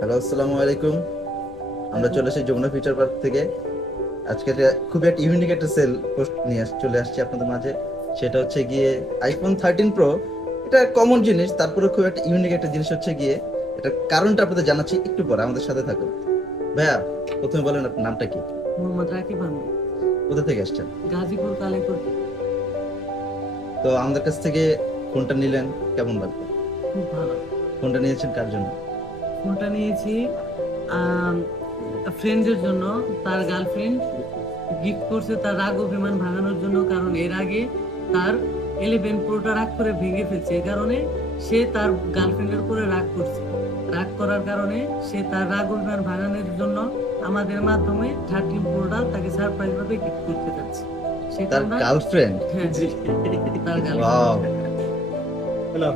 Hello, আসসালামু আলাইকুম। আমরা চলে এসেছি যমুনা ফিউচার পার্ক থেকে। আজকে খুবই একটা ইউনিক একটা সেল পোস্ট নিয়ে চলে আসছি আপনাদের মাঝে। সেটা হচ্ছে গিয়ে iPhone 13 Pro। এটা কমন জিনিস, তারপরে খুব একটা ইউনিক একটা জিনিস হচ্ছে গিয়ে এটা কারণটা আপনাদের জানাচ্ছি একটু পরে, আমাদের সাথে থাকুন। ভাইয়া, প্রথমে বলেন আপনার নামটা কি, মোহাম্মদ রাকিব আহমেদ, কোথা থেকে আসছেন? গাজীপুর কালীপুর থেকে। তো আমাদের কাছ থেকে ফোনটা নিলেন, কেমন লাগলো? খুব ভালো। ফোনটা নিয়েছেন কার জন্য? ফোনটা নিয়েছি ফ্রেন্ডের জন্য। তার গার্লফ্রেন্ড গিফট করছে তার রাগ অভিমান ভাঙানোর জন্য, কারণ এর আগে তার 11 প্রোটা রাগ করে ভেঙে ফেলছে। এই কারণে সে তার গার্লফ্রেন্ডের উপরে রাগ করছে। রাগ করার কারণে সে তার রাগ অভিমান ভাঙানোর জন্য আমাদের মাধ্যমে 13 প্রোটা তাকে সারপ্রাইজ ভাবে গিফট করতে যাচ্ছে। সেটা তার আমরা গার্লফ্রেন্ড? হ্যাঁ জি, তার গার্লফ্রেন্ড। ওয়াও। হ্যালো।